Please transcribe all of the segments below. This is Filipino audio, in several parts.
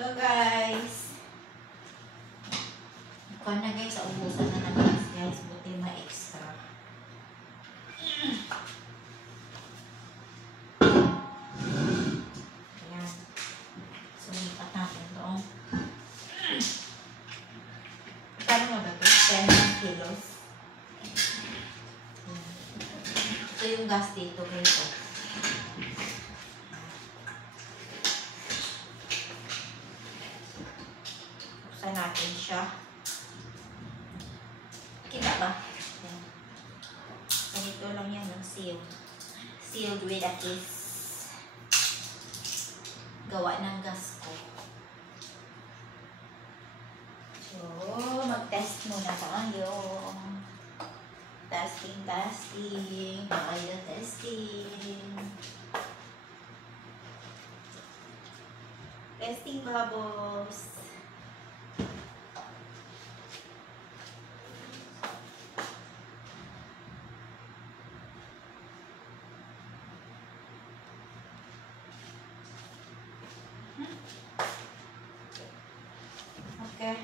So guys, kung na guys, ubusan na naman guys, buti ma-extra. Ayan. Sumipat natin doon. Kano mo ba ito? 10 kilos. Ito yung gas dito guys. Buksan natin siya. Kita ba? Ayan. Ganito lang yan ng sealed. Sealed with a kiss. Gawa ng gas ko. So, mag-test muna tayo. Testing. Tayo testing. Testing, babos. Okay.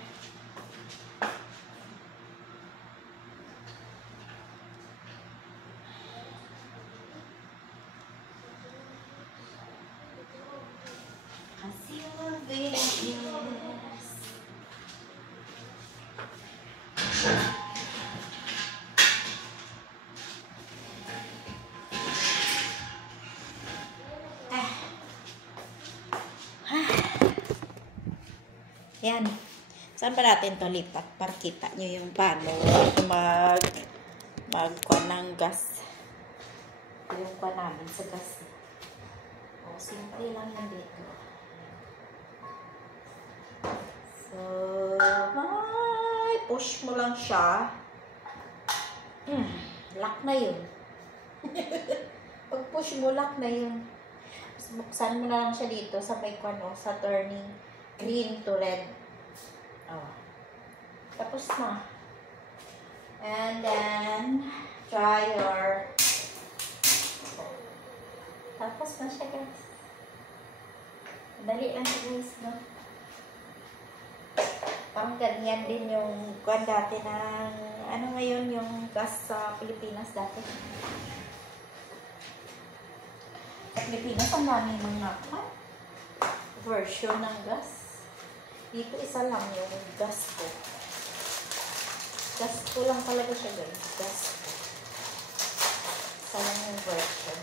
Yan. Saan pa natin to lipat para kita nyo yung paano magkuha ng gas. Yung kuha namin sa gas. O, simple lang yan dito. So, push mo lang siya. Lock na yun. Pag push mo, lock na yun. Buksan mo na lang siya dito sa may kuha, sa turning green to red. Oh. Tapos na. And then, try your... Tapos na siya, guys. Dali lang siya, guys, no? Parang ganyan din yung kuwan dati ng... Ano ngayon yung gas sa Pilipinas dati? Sa Pilipinas, ang dami ng version ng gas. Dito isa lang yung gas ko. Gas ko lang talaga siya, guys. Gas ko. Isa lang yung version.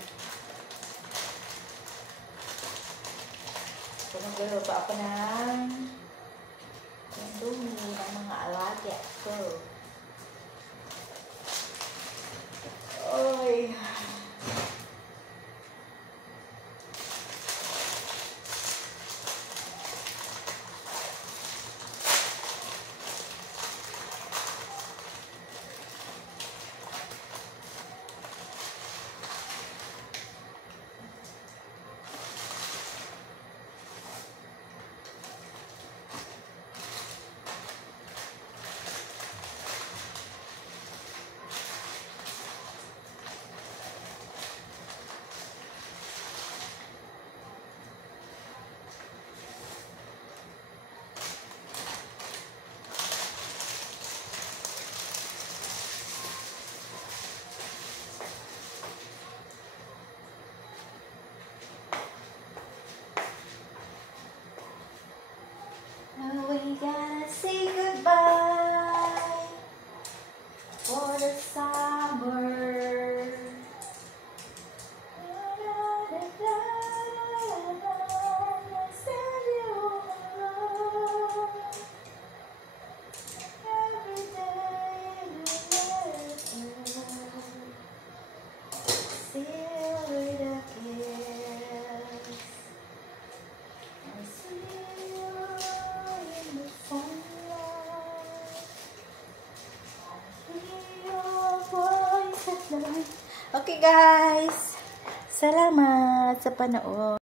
So, nagluluto ako ng dumi ng mga alaga ko. Oy! We gotta say goodbye for the summer. Okay guys, salamat sa panood.